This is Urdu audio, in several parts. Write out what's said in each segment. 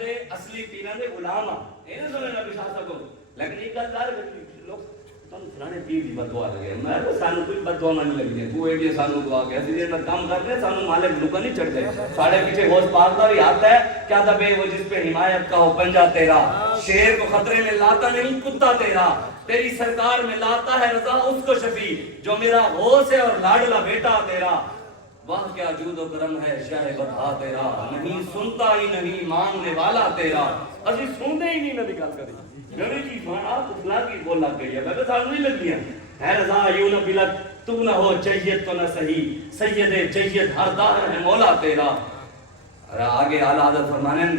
دے اصلی پیراں دے غلام ہاں اے نہ سنن نبی صاحب کو لیکن ایک گل دار لوگ تم فلانے پیر دی بددعا لگے میں تو سانو کوئی بددعا نہیں لگی تو اے دی سانو دعا کہ اسی دے کام کرتے سانو مالک لوکا نہیں چڑھتے ساڑے پیچھے غوث پاک دا بھی ہاتھ ہے کیا دبے وہ جس پہ حمایت کا ہو پنجا تیرا شیر کو خطرے میں لاتا نہیں کتا تیرا تیری سرکار میں لاتا ہے رضا اس کو شفیع جو میرا غوث ہے اور لاڈلا بیٹا تیرا واہ کیا جود و کرم ہے شاہ بتا تیرا نہیں سنتا ہی نہیں مانگنے والا تیرا اسی سنتے ہی نہیں نبی گل کری نبی کی آپ اخلاق کی بول لگ گئی ہے میں تو سانو نہیں لگ دیا ہے رضا یوں نہ بلد تو نہ ہو جید تو نہ صحیح سید جید ہر دار ہے مولا تیرا اور آگے اعلیٰ حضرت فرمانے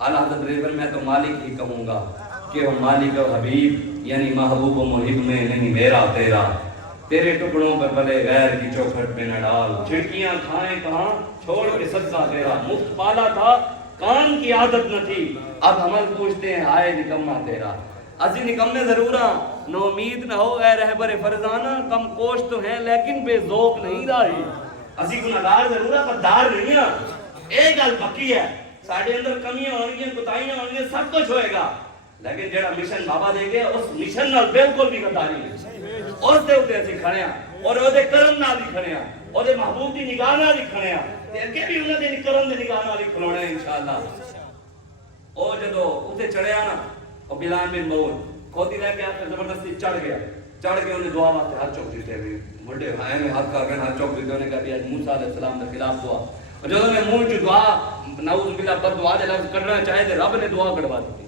اعلیٰ حضرت ریور میں تو مالک ہی کہوں گا کہ وہ مالک و حبیب یعنی محبوب و محب میں نہیں میرا تیرا تیرے ٹکڑوں پہ بلے غیر کی چوکھٹ پہ نہ ڈال چھڑکیاں کھائیں کہاں چھوڑ کے صدقہ تیرا مفت پالا تھا کان کی عادت نہ تھی اب عمل پوچھتے ہیں آئے نکمہ تیرا اسی نکمے ضرور ہاں نو امید نہ ہو اے رہبر فرزانہ کم کوش تو ہیں لیکن بے ذوق نہیں رہی اسی گناہگار ضرور ہاں پر دار نہیں ہاں ایک گل پکی ہے ساڑھے اندر کمیاں ہونگیاں کتائیاں ہونگیاں سب کچھ ہوئے گا لیکن جڑا مشن بابا دے گے اس مشن نال بالکل بھی غداری نہیں اس دے اوتے اسی کھڑے ہاں اور او دے کرم نال ہی کھڑے ہاں او دے محبوب دی نگاہ نال ہی کھڑے ہاں تے اگے بھی انہاں دے کرم دے نگاہ نال ہی کھلونا ہے انشاءاللہ او جدو اوتے چڑھیا نا او بلال بن مول کھوتی رہ گیا پھر زبردستی چڑھ گیا چڑھ کے انہیں دعا واسطے ہاتھ چوک دیتے ہوئے بڑے بھائی نے ہاتھ کر کے ہاتھ چوک دیتے انہیں کہا بھی آج موسیٰ علیہ السلام کے خلاف دعا اور جب انہیں منہ جو دعا نعوذ باللہ بد دعا دے لفظ کرنا چاہے تھے رب نے دعا کڑوا دی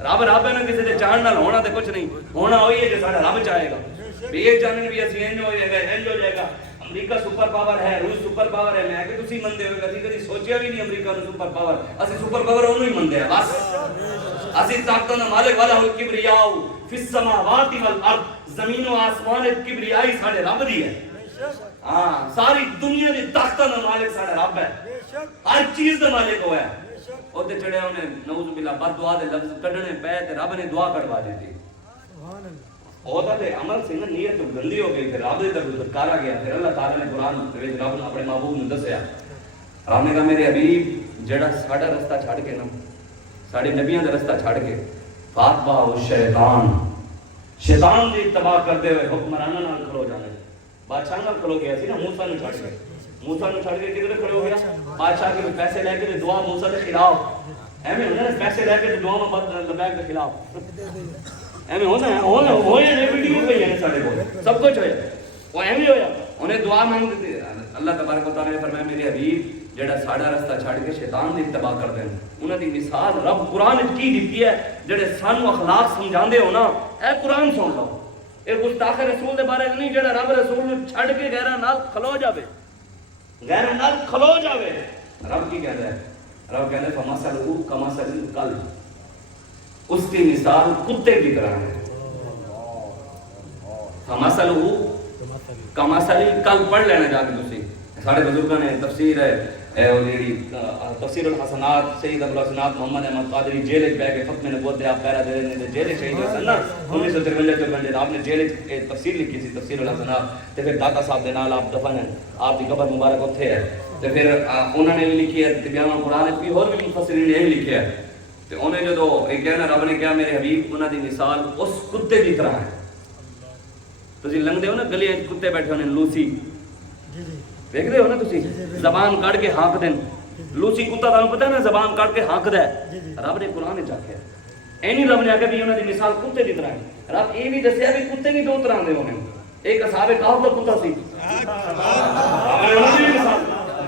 رب رب ہے نا کسی دے چاہن نال ہونا تے کچھ نہیں ہونا ہوئی ہے جو سارا رب چاہے گا بھی یہ جانن بھی اسی انج ہو جائے گا انج ہو جائے گا امریکہ سپر پاور ہے روس سپر پاور ہے میں کہ تسی مندے ہو کبھی کبھی سوچیا بھی نہیں امریکہ نو سپر پاور اسی سپر پاور اونوں ہی مندے ہیں بس اسی طاقتوں دا مالک والا ہو کبریا فی السماوات والارض زمین و آسمان کبریائی ساڈے رب دی ہے ہاں ساری دنیا دی طاقتوں دا مالک ساڈا رب ہے ہر چیز دا مالک ہوا ہے اوتے چڑھے انہیں نعوذ باللہ بد دعا دے لفظ کڈنے پے تے رب نے دعا کڑوا دی سبحان اللہ اودا تے عمل سے نا نیت گندی ہو گئی پھر رب دے طرف دھکارا گیا پھر اللہ تعالی نے قرآن وچ رب نے اپنے محبوب نوں دسیا رب نے کہا میرے حبیب جڑا ساڈا رستہ چھڑ کے نا ساڈے نبیاں دا رستہ چھڑ کے فاتبہ الشیطان شیطان دی اتباع کرتے ہوئے حکمراناں نال کھلو جانے بادشاہ نال کھلو گیا سی نا موسیٰ نوں چھڑ کے موسیٰ نوں چھڑ کے کدھر کھڑے ہو گیا بادشاہ کے پیسے لے کے دعا موسیٰ دے خلاف ایویں ہونا پیسے لے کے دعا محمد لبیک دے خلاف ایویں ہونا ہے ہوئے نے ویڈیو پہ ہے ساڈے کول سب کچھ ہویا وہ ایویں ہویا انہیں دعا مانگ دی اللہ تبارک و تعالی نے فرمایا میرے حبیب جڑا ساڈا رستہ چھڑ کے شیطان دی اتباع کردے ہیں انہاں دی مثال رب قرآن وچ کی دتی ہے جڑے سانو اخلاق سمجھاندے ہو نا اے قرآن سن لو اے گستاخ رسول دے بارے نہیں جڑا رب رسول نوں چھڑ کے غیراں نال کھلو جاوے غیراں نال کھلو جاوے رب کی کہدا ہے رب کہدا ہے فمثلہ کمثل الکلب اس کی مثال کتے کی طرح ہے فمثلہ کمثل الکلب پڑھ لینا جا کے تسی سارے بزرگوں نے تفسیر ہے تفسیر الحسنات سید ابو الحسنات محمد احمد قادری جیل وچ بیٹھ کے ختم نبوت دے آپ پہرا دے رہے نے جیل شہید ہوئے سن نا 1953 آپ نے جیل تفسیر لکھی سی تفسیر الحسنات تے پھر داتا صاحب دے نال آپ دفن ہیں آپ دی قبر مبارک اوتھے ہے تے پھر انہوں نے لکھی ہے بیان قرآن وچ بھی اور بھی مفسرین نے یہی لکھیا ہے تے انہیں جدو یہ کہنا رب نے کہا میرے حبیب انہاں دی مثال اس کتے دی طرح ہے تسی لنگدے ہو نا گلی وچ کتے بیٹھے ہونے لوسی دیکھ رہے ہو نا تسی زبان کٹ کے ہانک دین لوسی کتا تانوں پتہ ہے نا زبان کٹ کے ہانکدا ہے رب نے قرآن وچ آکھیا اینی رب نے آکھیا بھی انہاں دی مثال کتے دی طرح ہے رب یہ بھی دسیا بھی کتے بھی دو طرح دے ہونے ایک اصحاب کہف دا کتا سی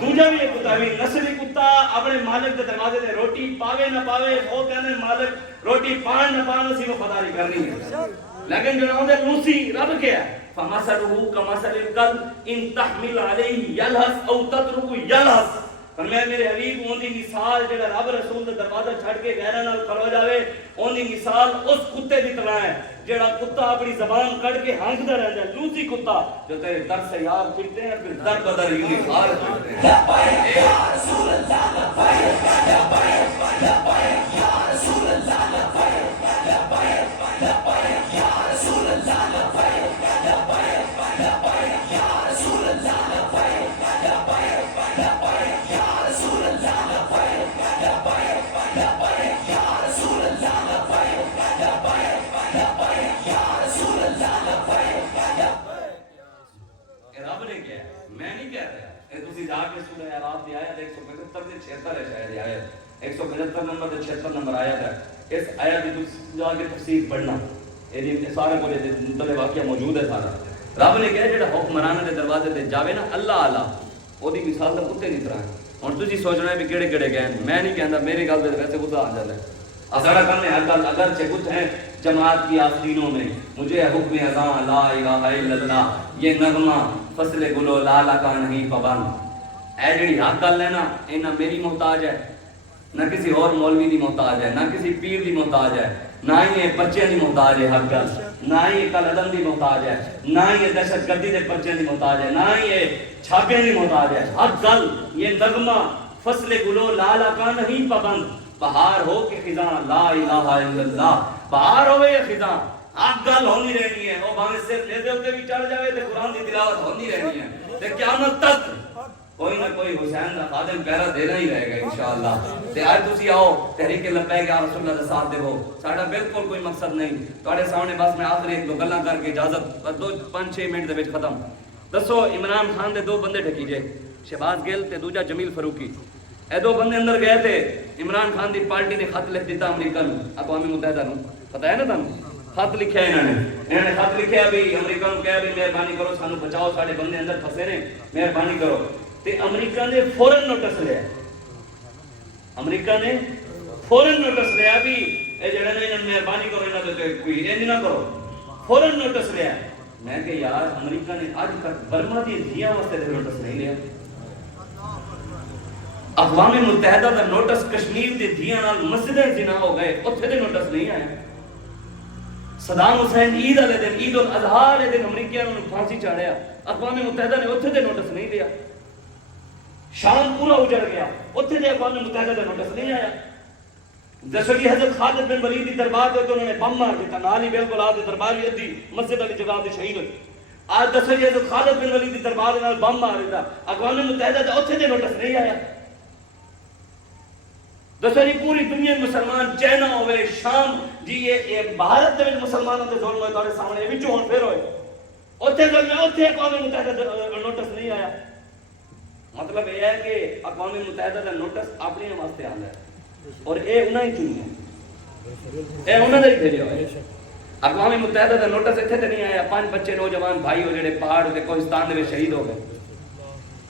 دوجا بھی ایک کتا بھی نسلی کتا اپنے مالک دے دروازے تے روٹی پاوے نہ پاوے وہ کہنے مالک روٹی پان نہ پان سی وہ خدا نہیں کرنی ہے لیکن جو نہ لوسی رب کیا ہے فمثلہ کمثل الکلب ان تحمل علیہ یلہث او تترک یلہث فرمایا میرے حبیب اون دی مثال جڑا رب رسول دا دروازہ چھڑ کے غیراں نال کھلو جاوے اون دی مثال اس کتے دی طرح ہے جڑا کتا اپنی زبان کٹ کے ہانکدا رہندا ہے لوسی کتا جو تیرے در سے یار پھرتے ہیں پھر در بدر یوں خار پھرتے ہیں لبیک یا رسول اللہ لبیک لبیک لبیک یا رسول اللہ لبیک لبیک لبیک یا رسول اللہ لبیک لبیک لبیک یا رسول اللہ لبیک لبیک لبیک یا رسول اللہ لبیک اعراف دی آیت 175 سے 76 ہے شاید آیت 175 نمبر تے 76 نمبر آیت ہے. اس آیت کی تسی جا کے تفسیر پڑھنا یہ سارا کچھ مطلب واقعہ موجود ہے سارا. رب نے کہا جڑا حکمران دے دروازے تے جاوے نا اللہ اعلی او دی مثال تے کتے دی طرح ہے. ہن تسی سوچنا ہے بھی کیڑے کیڑے گئے میں نہیں کہندا میری گل تے ویسے خدا آ جاتا ہے. اساڑا کم ہے اگر اگرچہ کچھ ہیں جماعت کی آستینوں میں مجھے حکم اذاں لا الہ الا اللہ یہ نغمہ فصل گلو لالا کا نہیں پابند اے جڑی حق گل ہے نا اے نہ میری محتاج ہے نہ کسی اور مولوی دی محتاج ہے نہ کسی پیر دی محتاج ہے نہ ہی یہ بچے دی محتاج ہے حق گل نہ ہی یہ کالعدم دی محتاج ہے نہ ہی یہ دہشت گردی دے پرچے دی محتاج ہے نہ ہی یہ چھاپے دی محتاج ہے. حق گل یہ نغمہ فصل گلو لالا کا نہیں پابند بہار ہو کہ خزاں لا الہ الا اللہ بہار ہوئے یہ خزاں حق گل ہونی رہنی ہے. وہ باویں سر لے دے اوتے بھی چڑھ جاوے تے قرآن دی تلاوت ہونی رہنی ہے تے قیامت تک کوئی نہ کوئی حسین دا خادم پہرا دینا ہی رہے گا انشاءاللہ. تے اج تسی آؤ تحریک لبیک یا رسول اللہ دے ساتھ دیو ساڈا بالکل کوئی مقصد نہیں تواڈے سامنے بس میں آخر ایک دو گلاں کر کے اجازت 2-5-6 منٹ دے وچ ختم. دسو عمران خان دے دو بندے ٹھکی جے شہباز گل تے دوجا جمیل فاروقی اے دو بندے اندر گئے تھے. عمران خان دی پارٹی نے خط لکھ دیتا امریکہ نو اقوام متحدہ نو پتہ ہے نا تانوں خط لکھیا انہوں نے خط لکھیا بھی امریکہ نو کہا بھی مہربانی کرو سانو بچاؤ ساڈے بندے اندر پھسے نے مہربانی کرو. تے امریکہ نے فوراً نوٹس لیا امریکہ نے فوراً نوٹس لیا بھی اے جڑے نے انہاں مہربانی کرو انہاں تے کوئی انج نہ کرو فوراً نوٹس لیا. میں کہ یار امریکہ نے اج تک برما دی دھیاں واسطے نوٹس نہیں لیا. اقوام متحدہ دا نوٹس کشمیر دے دھیاں نال مسجدیں زنا ہو گئے اوتھے دے نوٹس نہیں آئے. صدام حسین عید والے دن عید الاضحیٰ والے دن امریکہ نے پھانسی چاڑیا اقوام متحدہ نے اوتھے دے نوٹس نہیں لیا. شام پورا اجڑ گیا اوتھے دے اقوام متحدہ دا نوٹس نہیں آیا. دسویں حضرت خالد بن ولید دی دربار تے انہوں نے بم مار دیتا نال ہی بالکل آ دے دربار بھی ادھی مسجد والی جگہ تے شہید ہوئی. آج دسویں حضرت خالد بن ولید دی دربار دے نال بم مار دیتا اقوام متحدہ دا اوتھے دے نوٹس نہیں آیا. دسو جی پوری دنیا مسلمان چائنا ہوئے شام جی یہ بھارت دے وچ مسلمانوں تے ظلم ہوئے تواڈے سامنے یہ وچوں ہن پھر ہوئے اوتھے ظلم ہے اوتھے اقوام متحدہ نوٹس نہیں آیا. مطلب یہ ہے کہ اقوام متحدہ دا نوٹس اپنے واسطے آندا ہے اور اے انہاں ہی چنیا اے انہاں دا ہی بھیجیا ہے. اقوام متحدہ دا نوٹس ایتھے تے نہیں آیا. 5 بچے نوجوان بھائی ہو جڑے پہاڑ تے کوہستان دے وچ شہید ہو گئے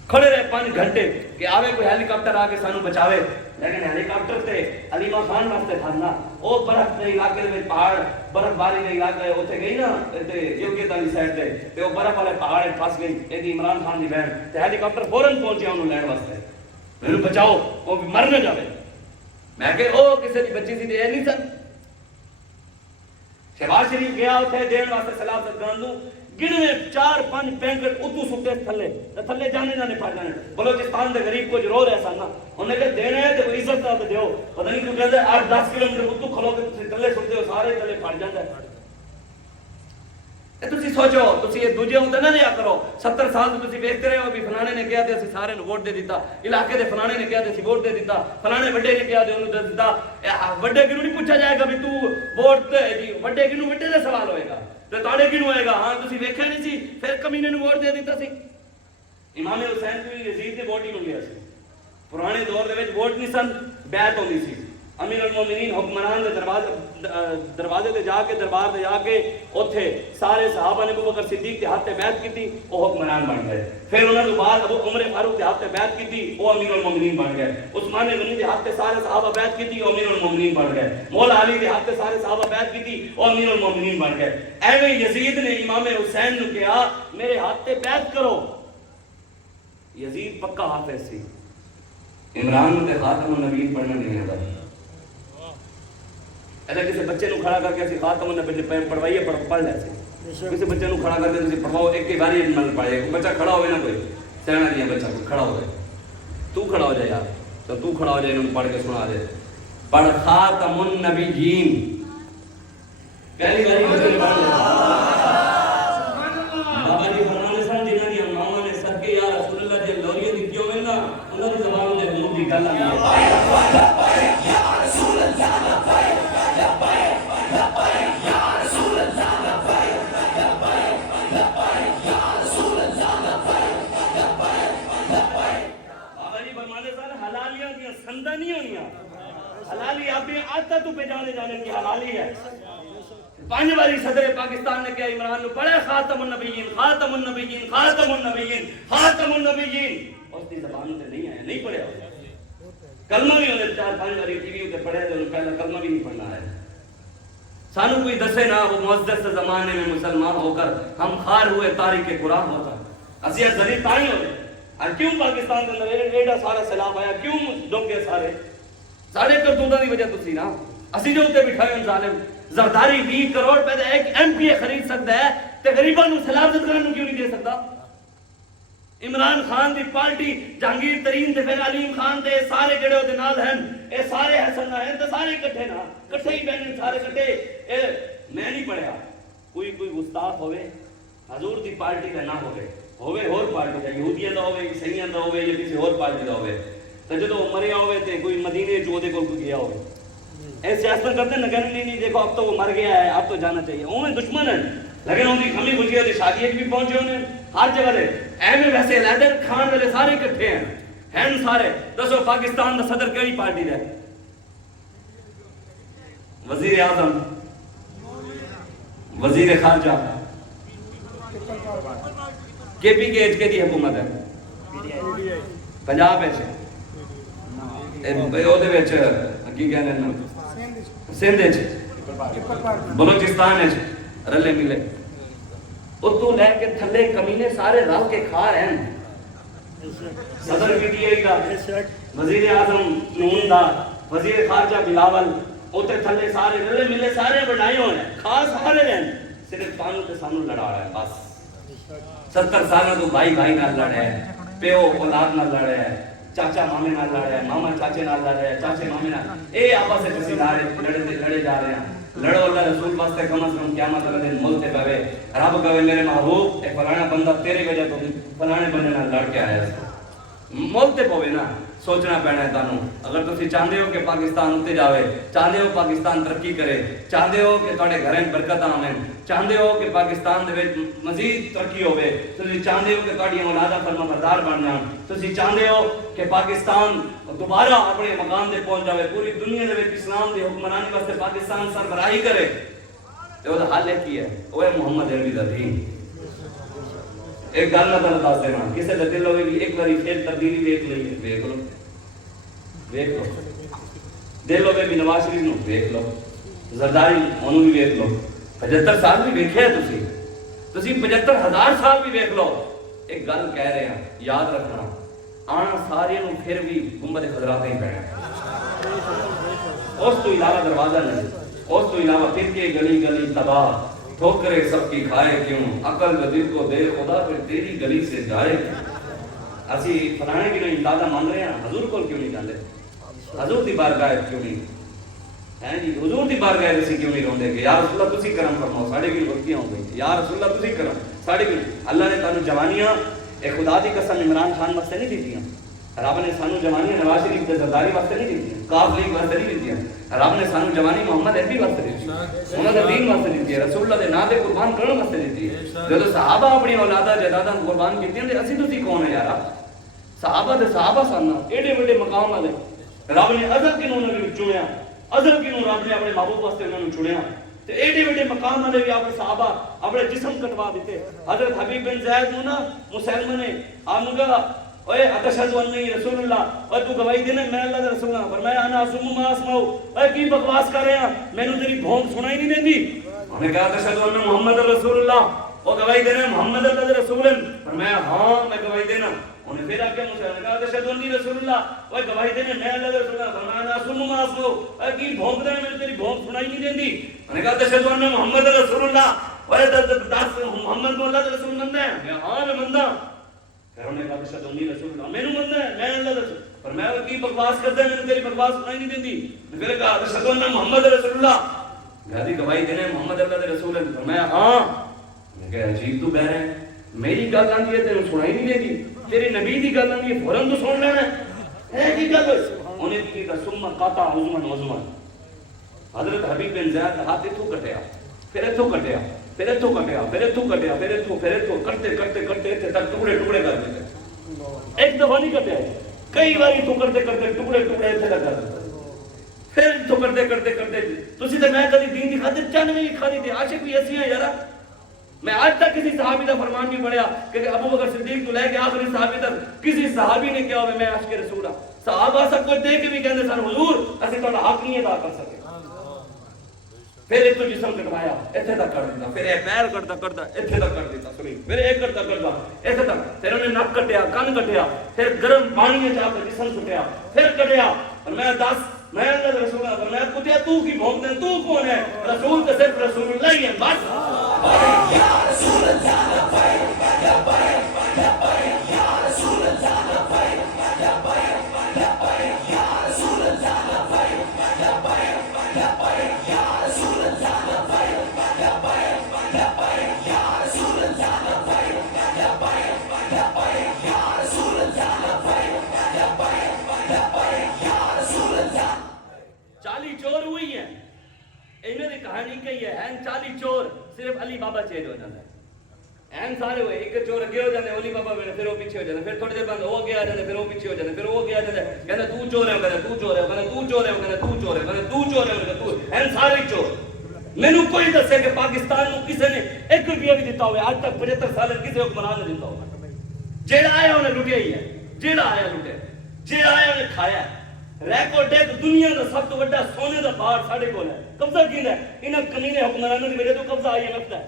کھڑے رہے 5 گھنٹے کہ آوے کوئی ہیلی کاپٹر آ کے سانو بچاوے لیکن ہیلی کاپٹر تے علیمہ خان واسطے تھا نا وہ برف دے علاقے دے پہاڑ برف باری دے علاقے اوتھے گئی نا تے یوگیت والی سائیڈ تے وہ برف والے پہاڑ پھس گئی ایدی عمران خان دی بہن تے ہیلی کاپٹر فوراً پہنچیا انہوں لین واسطے مینوں بچاؤ وہ مر نہ جاوے. میں کہ او کسے دی بچی سی تے اے نہیں سن. شہباز شریف گیا اوتھے دین واسطے سلام سدگاندو گنوے 4-5 پینکٹ اتو سٹے تھلے جانے پڑ جانے. بلوچستان دے غریب کچھ رو رہے سن انہوں نے کہا دینا ہے تو عزت نہ دیو پتہ نہیں کیوں کہتے 8-10 کلومیٹر اتو کھلو کے تھلے سٹتے ہو سارے تھلے پڑ جاتا ہے. تسی سوچو تسی یہ دوجے ہوندے نہ لیا کرو 70 سال تو تسی ویکھتے رہے ہو بھی فلانے نے کہا تے اسی سارے نو ووٹ دے دیتا علاقے دے فلانے نے کہا تے اسی ووٹ دے دیتا فلانے بڑے نے کہا تے انہوں دے دیتا. بڑے کنوں نہیں پوچھا جائے گا بھی تو ووٹ جی بڑے کنوں بڑے دا سوال ہوئے گا تے تاڑے کنوں ہوئے گا ہاں تسی ویکھیا نہیں سی پھر کمینے نو ووٹ دے دیتا سی. امام حسین کو یزید دے ووٹ ہی نہیں لیا سی. پرانے دور دے وچ ووٹ نہیں سن بیعت ہوندی سی. امیر المومنین حکمران دے دروازے تے جا کے دربار تے جا کے اوتھے سارے صحابہ نے ابو بکر صدیق کے ہاتھ تے بیعت کیتی او حکمران بن گئے. پھر انہاں دے بعد ابو عمر فاروق کے ہاتھ تے بیعت کیتی او امیر المومنین بن گئے. عثمان غنی دے ہاتھ تے سارے صحابہ بیعت کیتی او امیر المومنین بن گئے. مولا علی دے ہاتھ تے سارے صحابہ بیعت کیتی او امیر المومنین بن گئے. ایویں یزید نے امام حسین نو کہا میرے ہاتھ تے بیعت کرو. یزید پکا حافظ سی. عمران تے خاتم النبیین پڑھنا نہیں آتا. ایسا کسی بچے نو کھڑا کر کے اسی خاتم النبی پڑھوائیے پڑھ لے سی. کسی بچے نو کھڑا کر کے تسی پڑھواؤ ایک ہی باری نال پڑھے. بچہ کھڑا ہوئے نا کوئی سیاںا نہیں ہے بچہ کھڑا ہو جائے تو کھڑا ہو جائے یار تو تو کھڑا ہو جائے انہوں پڑھ کے سنا دے. پڑھ خاتم النبیین پہلی باری بچے نے پڑھ لیا. بابا جی فرمانے سن جنہاں دی ماواں نے صدقے یا رسول اللہ دی لوریاں دتیوں وین نا انہاں دی زبان دے حضور دی گل آندی ہے. یا رسول اللہ پتہ تو پہچانے جانے کی حلالی ہے. 5 باری صدر پاکستان نے کہا عمران نے پڑھا خاتم النبیین خاتم النبیین خاتم النبیین خاتم النبیین. اس کی زبان سے نہیں آیا, نہیں پڑھا. کلمہ بھی انہیں 4-5 باری ٹی وی تے پڑھا تے انہیں پہلا کلمہ بھی نہیں پڑھنا ہے. سانو کوئی دسے نہ وہ معزز زمانے میں مسلمان ہو کر ہم خار ہوئے تاریخ قرآن ہوتا. اسی ذریعہ تائی ہوئے اور کیوں پاکستان کے اندر ایڈا سارا سیلاب آیا, کیوں ڈوبے سارے سارے کرتوتاں دی وجہ تسی نا. اسی جو تے بٹھائے ہیں ظالم. زرداری 20 کروڑ پیدا ایک ایم پی اے خرید سکتا ہے تے غریباں نو سیلاب زدگاں نو کیوں نہیں دے سکتا. عمران خان دی پارٹی جہانگیر ترین تے پھر علیم خان تے سارے جڑے دے نال ہیں اے سارے حسن ہیں تے سارے اکٹھے نا اکٹھے ہی بہن سارے اکٹھے. اے میں نہیں پڑھیا کوئی گستاخ ہوئے حضور دی پارٹی کا نہ ہوئے اور پارٹی کا یہودیاں دا ہوئے عیسائیاں دا ہوئے یا کسی اور پارٹی دا ہوئے تے جدوں مریا ہوئے تے کوئی مدینے چ اودے کول گیا ہوئے اے سیاست کرتے نہ کہنے نہیں دیکھو اب تو وہ مر گیا ہے اب تو جانا چاہیے. اوے دشمن ہیں لیکن ان کی کمی بجھیا دی شادی بھی پہنچے انہیں ہر جگہ دے ایویں ویسے علیحدہ کھان والے سارے اکٹھے ہیں سارے. دسو پاکستان دا صدر کیڑی پارٹی دا ہے؟ وزیر اعظم, وزیر خارجہ کے پی کے ایچ کے دی حکومت ہے پنجاب وچ اودے وچ کی کہنے نا سندھ وچ بلوچستان وچ رلے ملے اتوں لے کے تھلے کمینے سارے رل کے کھا رہے ہیں. صدر پی ٹی آئی دا, وزیر اعظم نون دا, وزیر خارجہ بلاول اوتے تھلے سارے رلے ملے سارے بنائے ہوئے ہیں کھا سارے ہیں. صرف تانوں تے سانوں لڑا رہا ہے بس. 70 سالوں تو بھائی نال لڑے ہے, پیو اولاد نال لڑے ہے, چاچا مامے نال لڑے ہے, ماما چاچے نال لڑے ہے, چاچے مامے نال اے آپس وچ کسی لڑے جا رہے ہیں. لڑو اللہ رسول واسطے کم از کم قیامت والے دن مل تے پوے رب کہے میرے محبوب اے فلانا بندہ تیری وجہ تو فلانے بندے نال لڑ کے آیا مل تے پوے نا. سوچنا پینا ہے تانوں. اگر تسی چاہتے ہو کہ پاکستان اتے جاوے, چاہتے ہو پاکستان ترقی کرے, چاہتے ہو کہ تواڈے گھریں برکت آویں, چاہتے ہو کہ پاکستان دے وچ مزید ترقی ہوے, تسی چاہتے ہو کہ تواڈیاں اولاداں فرمانبردار بن جان, تسی چاہتے ہو کہ پاکستان دوبارہ اپنے مقام تے پہنچ جاوے, پوری دنیا دے وچ اسلام دی حکمرانی واسطے پاکستان سربراہی کرے, تے او دا حل کی ہے او ہے محمد عربی دا دین. ایک گل میں تمہیں دس دینا, کسی کا دل ہوئے گی ایک باری پھر تبدیلی دیکھ لیں, دیکھ لو دل ہوئے بھی نواز شریف نو دیکھ لو, زرداری انہوں بھی دیکھ لو, 75 سال بھی دیکھے ہیں تسی 75,000 سال بھی دیکھ لو. ایک گل کہہ رہے ہیں یاد رکھنا, آنا سارے نو پھر بھی گنبد خضرا تے ہی پہنا, اس تو علاوہ دروازہ نہیں, اس تو علاوہ پھر کے گلی گلی تباہ ٹھوکرے سب کی کھائے کیوں, عقل و دل کو دے خدا پھر تیری گلی سے جائے. اسی فلانے کی نہیں امدادہ مان رہے ہیں, حضور کو کیوں نہیں جاندے, حضور دی بارگاہ کیوں نہیں ہیں جی, حضور دی بارگاہ اسی کیوں نہیں روندے کہ یا رسول اللہ تسی کرم فرماؤ, ساڑھے کی وقتیاں ہو گئی, یا رسول اللہ تسی کرم ساڑھے کی. اللہ نے تانوں جوانیاں اے خدا دی قسم عمران خان واسطے نہیں دیتیاں, رب نے سانوں جوانیاں نواز شریف تے زرداری واسطے نہیں دیتیاں, کاف لیگ واسطے نہیں دیتیاں, رب نے سانوں جوانی محمد عربی واسطے دیتی, انہاں دے دین واسطے دیتی ہے, رسول اللہ دے نام تے قربان کرن واسطے دیتی ہے. جدوں صحابہ اپنی اولاداں جائیداداں قربان کیتیاں تے اسی تسی کون ہے یارا, صحابہ دے صحابہ سن ایڈے وڈے مقام والے, رب نے ازل کنوں انہاں نوں چنیا, ازل کنوں رب نے اپنے محبوب واسطے انہاں نوں چنیا, تے ایڈے وڈے مقام والے بھی اپنے صحابہ اپنے جسم کٹوا دیتے. حضرت حبیب بن زید نوں نا مسلمہ نے آنگا اوے اتشہد ان نہیں رسول اللہ, اور تو گواہی دینا میں اللہ دے رسول اللہ, فرمایا انا اسم ما اسمعو, اے کی بکواس کر رہے ہیں, مینوں تیری بھونک سنائی نہیں دیندی. انہوں نے کہا اتشہد ان محمد رسول اللہ, وہ گواہی دینا محمد اللہ دے رسول, فرمایا ہاں میں گواہی دینا. انہیں پھر آگے مجھے کہا اتشہد ان رسول اللہ, وہ گواہی دینا میں اللہ دے رسول اللہ, فرمایا انا اسم ما اسمعو, اے کی بھونک دینا مینوں تیری بھونک سنائی نہیں دیندی. انہوں نے کہا اتشہد ان محمد رسول اللہ, وہ دس محمد کو اللہ دے رسول مندا ہے, ہاں میں مندا. پھر انہوں نے کہا اشہد ان رسول اللہ, مینوں مندا ہے میں اللہ رسول, فرمایا کی بکواس کردا ہے, مینوں تیری بکواس سنائی نہیں دیندی. پھر کہا اشہد ان محمد رسول اللہ, گھر گواہی دینے محمد اللہ دے رسول, فرمایا ہاں. میں کہا عجیب تو بہر ہے, میری گل آندی ہے تینوں سنائی نہیں دیندی, تیرے نبی دی گل آندی ہے فوراً تو سن لینا ہے کی گل. انہیں کی کہا ثم قطع عظما عظما, حضرت حبیب بن زید ہاتھ اتھوں کٹیا, پھر اتھوں کٹیا, پھر اتھوں کٹیا, پھر اتھوں کٹیا, پھر اتھوں کرتے کرتے کرتے اتھے تک ٹکڑے ٹکڑے کر دیتے. ایک دفعہ نہیں کٹیا, کئی باری تو کرتے کرتے ٹکڑے ٹکڑے اتھے تک کر دیتے. پھر تو کرتے کرتے کرتے تسی تے میں کدی دین دی خاطر چن بھی کھانی تے عاشق بھی ایسی ہیں یار. میں آج تک کسی صحابی کا فرمان نہیں پڑھیا کہ ابو بکر صدیق تو لے کے آخری صحابی تک کسی صحابی نے کیا ہوئے میں عاشق رسول ہوں. صحابہ سب کچھ دیکھ کے بھی کہندے سن حضور اسی تہاڈا حق نہیں ادا کر سکے. پھر ایک تو جسم کٹوایا ایتھے تک کر دیتا, پھر ایک پیر کرتا کرتا ایتھے تک کر دیتا, سنی پھر ایک کرتا کرتا ایتھے تک, پھر انہیں نک کٹیا, کن کٹیا, پھر گرم پانی میں چاہ کر جسم کٹیا, پھر کٹیا. اور میں دس میں اللہ کے رسول اللہ فرمایا کتیا تو کی بھونک دیں, تو کون ہے؟ رسول تو صرف رسول اللہ ہی ہے بس. یا رسول اللہ لبیک لبیک لبیک یا رسول اللہ لبیک لبیک لبیک یا رسول اللہ لبیک لبیک لبیک یا رسول اللہ لبیک لبیک لبیک یا رسول اللہ لبیک لبیک لبیک یا رسول اللہ لبیک لبیک لبیک یا رسول اللہ. 40 چور ہوئی ہیں, انہوں نے کہانی کہی ہے, این 40 چور صرف علی بابا چینج ہو جاتا ہے. این سارے ہوئے, ایک چور اگے ہو جاتے ہیں علی بابا میں, پھر وہ پیچھے ہو جاتے ہیں, پھر تھوڑے دیر بعد وہ اگے آ جاتے ہیں, پھر وہ پیچھے ہو جاتے ہیں, پھر وہ اگے آ جاتے ہیں, کہتے ہیں تو چور ہے, کہتے ہیں تو چور ہے, کہتے ہیں تو چور ہے, کہتے ہیں تو چور ہے, کہتے ہیں تو چور ہے, کہتے ہیں تو, این سارے چور. مینوں کوئی دسے کہ پاکستان میں کسی نے 1 روپیہ بھی دیتا ہوئے آج تک 75 سال کسی حکمران نے دیتا ہوگا. جیڑا آیا انہیں لٹیا ہی ہے, جیڑا آیا لٹے, جیڑا آیا انہیں کھایا ہے. ریکارڈ ہے دنیا کا سب تو بڑا سونے کا بار ساڈے کول ہے, قبضہ کیندا ہے انہاں کمینے حکمرانوں دی وجہ تو قبضہ آئی ایم ایف دا ہے.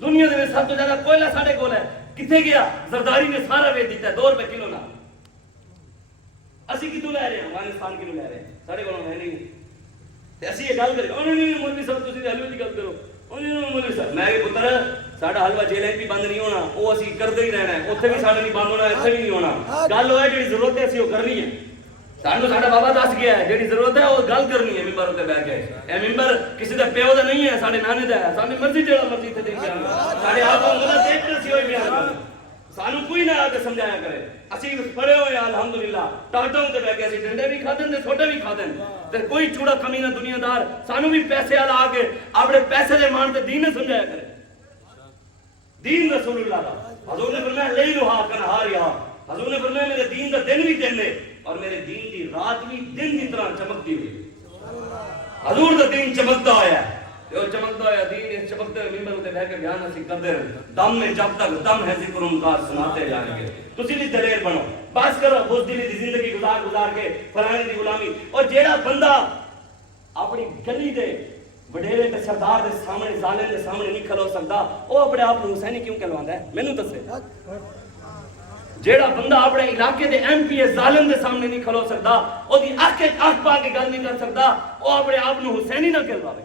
دنیا دے سب تو زیادہ کوئلہ ساڈے کول ہے, کتنے گیا؟ زرداری نے سارا ویچ دیتا ہے 2 روپے کلو نہ. اسی کتوں لے رہے ہیں؟ افغانستان کلو لے رہے ہیں, ساڈے کول ہے نہیں. تے اسی یہ گل کرے انہوں نے مولوی صاحب تسی حلوے دی گل کرو, انہوں نے مولوی صاحب میں کہ پتر ساڈا حلوہ جیلیں بھی بند نہیں ہونا, وہ اسی کردے ہی رہنا ہے, اوتھے بھی ساڈا نہیں بند ہونا, ایتھے بھی نہیں ہونا. گل ہوئے جڑی ضرورت ہے اسی وہ کرنی ہے. سانو ساڈا بابا دس گیا ہے جیڑی ضرورت ہے وہ گل کرنی ہے ممبر تے بیٹھ کے. اے ممبر کسی دا پیو دا نہیں ہے, ساڈے نانے دا ہے, ساڈی مرضی جڑا مرضی تے دین بیان کرو, ساڈے آپ غلط دیکھنا سی ہوئی بیان کرو, سانو کوئی نہ آ کے سمجھایا کرے. اسی پڑھے ہوئے الحمدللہ, ٹاٹوں تے بیٹھ کے اسی ڈنڈے بھی کھادیں تے چھوٹے بھی کھادیں, تے کوئی چوڑا کمی نہ دنیا دار سانو بھی پیسے والا آ کے اپنے پیسے دے مان تے دین نہ سمجھایا کرے. دین رسول اللہ دا حضور نے فرمایا لیلھا کنہارھا, حضور نے فرمایا میرے دین دا دن بھی دن ہے اور میرے دین دی رات بھی دن کی طرح چمکتی ہوئی. حضور دا دین چمکتا ہویا ہے, جو چمکتا ہویا دین اس چمکتے ہوئے ممبر تے بیٹھ کے بیان اسی کرتے رہے, دم میں جب تک دم ہے ذکر انکار سناتے جائیں گے. تسی بھی دلیر بنو, بس کرو بزدلی دی زندگی گزار کے فلانے دی غلامی. اور جیڑا بندہ اپنی گلی دے وڈیرے تے سردار دے سامنے ظالم دے سامنے نہیں کھلو سکدا, وہ اپنے آپ نو حسینی کیوں کہلواندا ہے؟ مینوں دسے. جیڑا بندہ اپنے علاقے دے ایم پی ظالم دے سامنے نہیں کھلو سکدا, او دی اکھ پا کے گل نہیں کر سکدا, او اپنے آپ نو حسینی نہ کہلواوے.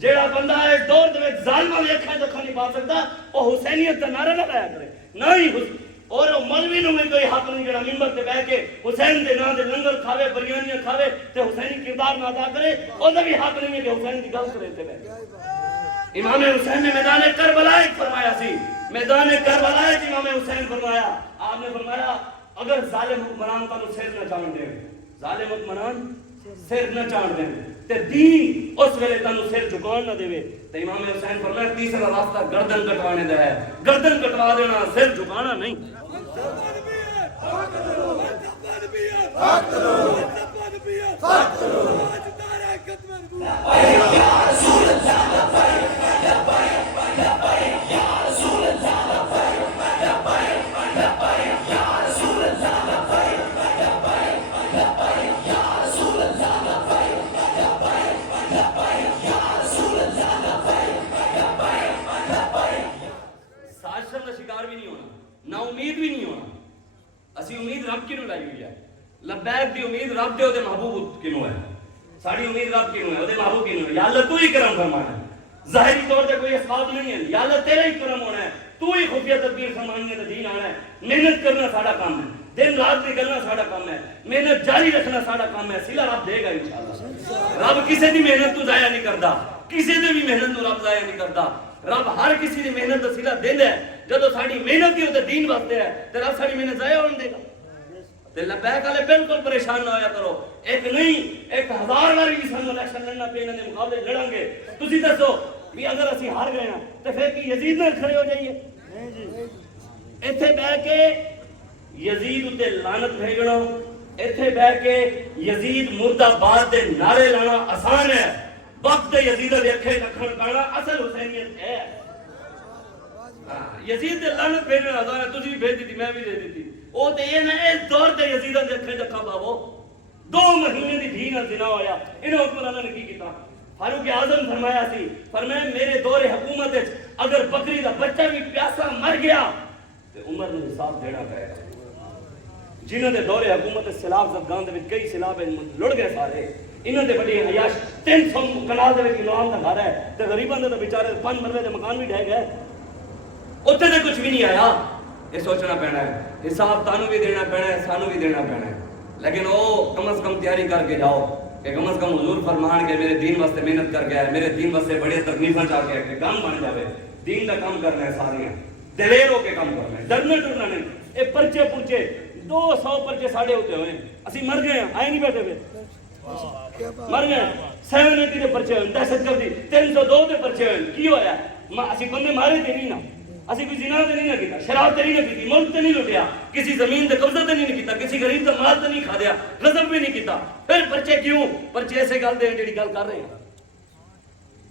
جیڑا بندہ اس دور دے وچ ظالماں دی اکھاں تے نہیں پا سکدا, او حسینیت دا نعرہ نہ لایا کرے. نہیں, اور مولوی نو بھی کوئی حق نہیں جڑا ممبر تے بیٹھ کے حسین دے نام دے لنگر کھاوے, بریانیاں کھاوے تے حسینی کردار نہ ادا کرے, او دا بھی حق نہیں ہے کہ حسین دی گل کرے تے بیٹھ. امام حسین نے میدان کربلا فرمایا سی, میدان کربلا امام حسین فرمایا, آپ نے فرمایا اگر ظالم حکمران تانوں سر نہ چاڑ دے, ظالم حکمران سر نہ چاڑ دے تے دین اس ویلے تانوں سر جھکان نہ دے, تے امام حسین فرمایا تیسرا راستہ گردن کٹوانے دا ہے, گردن کٹوا دینا, سر جھکانا نہیں. امید بھی نہیں ہونا. اسی امید رب کی نو لائی ہوئی ہے, لبیک دی امید رب دے او دے محبوب کی نو ہے, ساری امید رب کی نو ہے, او دے محبوب کی نو ہے. یا اللہ تو ہی کرم فرمانا ہے, ظاہری طور تے کوئی اسباب نہیں ہے, یا اللہ تیرا ہی کرم ہونا ہے, تو ہی خفیہ تدبیر فرمانی ہے تے دین آنا ہے. محنت کرنا ساڈا کام ہے, دن رات نکلنا ساڈا کام ہے, محنت جاری رکھنا ساڈا کام ہے. صلہ رب دے گا انشاءاللہ. رب کسی دی محنت تو ضائع نہیں کردا, کسی دی بھی محنت تو رب ضائع نہیں کردا. رب ہر کسی دی محنت دا صلہ دیندا ہے. جدو ساڈی محنت ہی تے دین واسطے ہے تے رب ساڈی محنت ضائع ہون دے گا. تے لبیک والے بالکل پریشان نہ ہویا کرو, ایک نہیں 1000 واری بھی سانوں الیکشن لڑنا پے, انہاں دے مقابلے لڑاں گے. تسی دسو بھی اگر اسی ہار گئے نا تے پھر کی یزید نال کھڑے ہو جائیے؟ نہیں جی, ایتھے بیٹھ کے یزید تے لعنت بھیجنا ایتھے بہ کے یزید مرداباد دے نعرے لانا آسان ہے، وقت یزید دے اکھے رکھن پانا اصل حسینیت ہے۔ یزید دے لعنت بھیجنا آسان ہے، تجھ بھی بھیج دیتی میں بھی دے دیتی، وہ تے یہ نہ اس دور تے یزید دے اکھے رکھا پاو۔ 2 مہینے دی دھی نال زنا ہویا، انہاں حکمراناں نے کی کیتا؟ فاروق اعظم فرمایا سی، فرمایا میرے دور حکومت اگر بکری دا بچہ بھی پیاسا مر گیا تو عمر نے حساب دینا پائے گا۔ جنہوں نے دور حکومت سیلاب زدگان دے وچ کئی سیلاب لڑ گئے سارے، انہوں نے بڑی عیاش 300 کنال دے وچ انعام دا گھر ہے تے غریباں دے بیچارے 5 مرلے دے مکان بھی ڈھہ گئے، اتنے تے کچھ بھی نہیں آیا۔ یہ سوچنا پینا ہے، حساب تانوں بھی دینا پینا ہے، سانوں بھی دینا پینا ہے، لیکن وہ کم از کم تیاری کر کے جاؤ کہ کم از کم حضور فرمان کے میرے دین واسطے محنت کر گیا ہے، میرے دین واسطے بڑی تکلیفاں چاہ کے کہ کام بن جاوے، دین کا کام کرنا ہے، سارے دلیر ہو کے کام کرنا ہے، ڈرنا ڈرنا نہیں۔ یہ پرچے پرچے 200 پرچے ساڑے ہوتے ہوئے، اسی مر گئے ہیں، آئے نہیں بیٹھے ہوئے، مر گئے ہیں۔ 780 دے پرچے ہوئے، دہشت گردی 302 دے پرچے ہوئے، کی ہویا ہے؟ اسی بندے مارے تے نہیں نا، اسی کوئی زنا تے نہیں نہ کیتا، شراب تے نہیں نہ پیتی، ملک تے نہیں لٹیا، کسی زمین تے قبضہ تے نہیں کیتا، کسی غریب دا مال تے نہیں کھا دیا، غصب بھی نہیں کیتا۔ پھر پرچے کیوں؟ پرچے ایسے گل دے جڑی گل کر رہے ہیں۔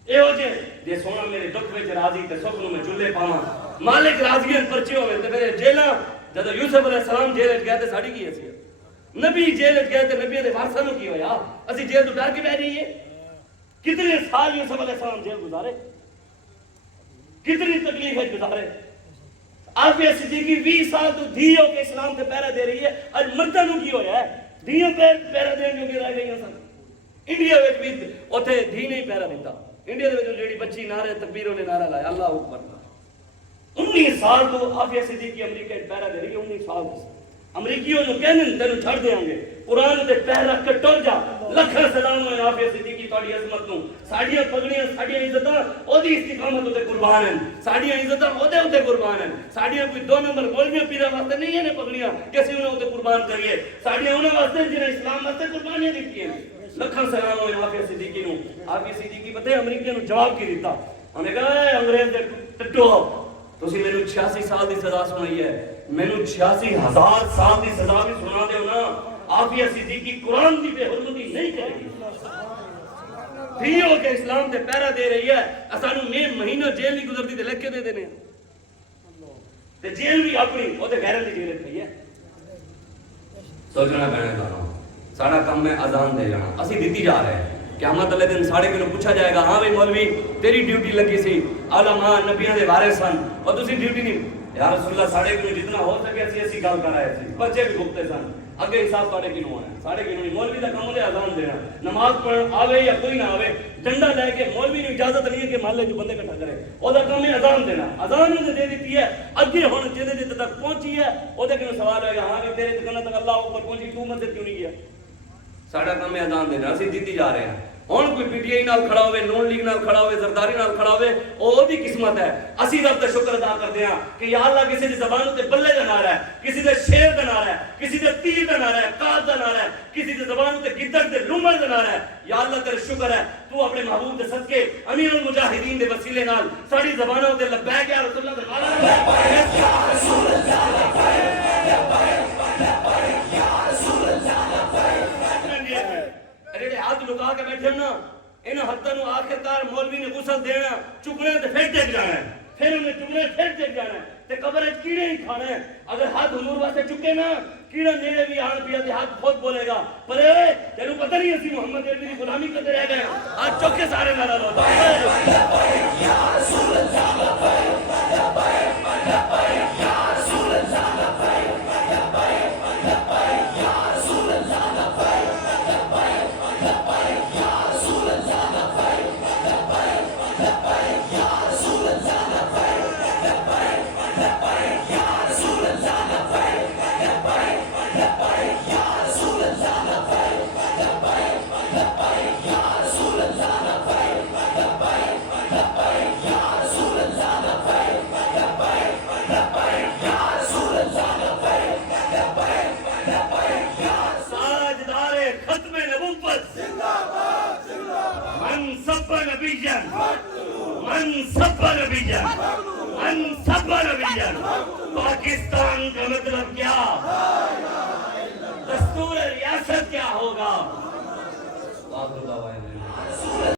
اے ہو جے سونا میرے دکھ وچ راضی تے سکھ نوں میں چولہے پاواں، مالک راضی ہیں پرچے ہوے تے میرے جیلاں جدوں یوسف علیہ السلام جیل وچ گئے تے ساڈی کی حیثیت؟ نبی جیل وچ گئے تے نبی دے وارثاں نوں کی ہویا؟ اسی جیل تو ڈر کے بیٹھ جائیے؟ کتنے سال یوسف علیہ السلام جیل گزارے، کتنی تکلیف ہے گزارے۔ آفیہ صدیقی 20 سال تو دھی ہو کے اسلام سے پہرا دے رہی ہے، آج مردہ نو کی ہویا ہے، دھیوں پہرا دین جو کہ رہ گئی ہیں سن۔ انڈیا وچ بھی اوتھے دھی نہیں پہرا دیتا، انڈیا دے وچ جڑی بچی نعرے تکبیروں نے نعرہ لایا اللہ اکبر، 19 سال تو آفیہ صدیقی امریکہ پہرا دے رہی ہے، 19 سال سے۔ امریکیوں نے کہنے تینوں چھڑ دیاں گے، قرآن تے پہر رکھ کے ٹر جا، لکھاں سلام ہے آفیہ صدیقی تہاڈی عظمت نوں، ساڈیاں پگڑیاں ساڈیاں عزتاں اودی استقامت تے قربان ہیں، ساڈیاں عزتاں اودے تے قربان ہیں، ساڈیاں کوئی 2 نمبر مولویاں پیراں واسطے نہیں ہیں پگڑیاں کہ اسی انہاں تے قربان کریے، ساڈیاں انہاں واسطے جنہاں اسلام واسطے قربانیاں دتیاں۔ لکھاں سلام ہے آفیہ صدیقی نوں۔ آفیہ صدیقی پتہ ہے امریکہ نوں جواب کی دیتا، انہوں نے کہا اے انگریز دے ٹٹو، تسی مینوں 86 سال دی سزا سنائی ہے، مینوں 86,000 سال دی سزا بھی سنا دیو نا، آفیہ صدیقی قرآن دی بے حرمتی نہیں کرے گی۔ بھی ہو کے اسلام تے پہرا دے رہی ہے، اسانوں میں مہینہ جیل نہیں گزرتی تے لکھ کے دے دینے تے جیل بھی اپنی وہ تے غیرت دی جیل رکھی ہے۔ سوچنا پینا تھا، ساڑا کم ہے اذان دے جانا، اسی دیتی جا رہے ہیں۔ قیامت والے دن ساڑے کنوں پوچھا جائے گا، ہاں بھائی مولوی تیری ڈیوٹی لگی سی، علماء نبیاں دے وارث سن اور تسی ڈیوٹی نہیں، یا رسول اللہ ساڑے کنوں جتنا ہو سکے اسی گل کر رہے تھے، بچے بھی گھپتے سن، اگے حساب ساڑے کنوں آنا ہے، ساڑے کنوں نہیں۔ مولوی دا کم ہے اذان دینا، نماز پڑھن آوے یا کوئی نہ آوے، ڈنڈا لے کے مولوی نے اجازت نہیں ہے کہ محلے جو بندے اکٹھا کرے، او دا کم ہے اذان دینا، اذان نے دے دیتی ہے، اگے ہن جے تک پہنچی ہے او دے کنوں سوال ہوئے گا، ہاں کہ تیرے تک تک اللہ اوپر پہنچی تو مسجد کیوں نہیں گیا؟ ساڑا کم ہے اذان دینا، اسی دیتی جا رہے ہیں۔ ہن کوئی پی ٹی آئی نال کھڑا ہوئے، نون لیگ نال کھڑا ہوئے، زرداری نال کھڑا ہوئے، او دی قسمت ہے۔ اسی رب دا شکر ادا کردے ہاں کہ یا اللہ کسی دی زبان تے بلے دا نعرہ ہے، کسی دے شیر دا نعرہ ہے، کسی دے تیر دا نعرہ ہے، قاف دا نعرہ ہے، کسی دی زبان تے گدڑ تے لومڑ دا نعرہ ہے۔ یا اللہ تیرے شکر ہے تو اپنے محبوب دے صدقے امیر المجاہدین دے وسیلے نال ساڈی زباناں تے لبیک یا رسول اللہ دا نعرہ لبیک یا رسول اللہ لبیک لبیک یا رسول اللہ لبیک۔ جڑے ہاتھ لکا کے بیٹھے نا، انہاں ہتھاں نوں آخرکار مولوی نے غسل دینا، چکنا تے پھر ٹک جانا ہے، پھر انہیں چکنا پھر ٹک جانا ہے تے قبر وچ کیڑے ہی کھانا ہے۔ اگر ہاتھ حضور واسطے چکے نا، کیڑا نیڑے بھی آن پیا تے ہاتھ خود بولے گا، پر اے تینوں پتہ نہیں اسی محمد عربی دی غلامی کرتے رہ گئے، ہاتھ چک کے سارے نعرہ لاؤ لبیک یا رسول اللہ لبیک لبیک لبیک یا رسول اللہ لبیک لبیک لبیک یا رسول اللہ لبیک لبیک لبیک یا رسول اللہ لبیک لبیک لبیک یا رسول اللہ لبیک لبیک لبیک یا رسول اللہ لبیک لبیک لبیک یا رسول اللہ لبیک لبیک لبیک یا رسول اللہ لبیک لبیک لبیک یا رسول اللہ لبیک لبیک لبیک یا رسول اللہ لبیک لبیک لبیک یا ساجدار ختم نبوت زندہ باد زندہ باد من سب نبیا من سب نبیا من سب نبیا پاکستان کا مطلب کیا؟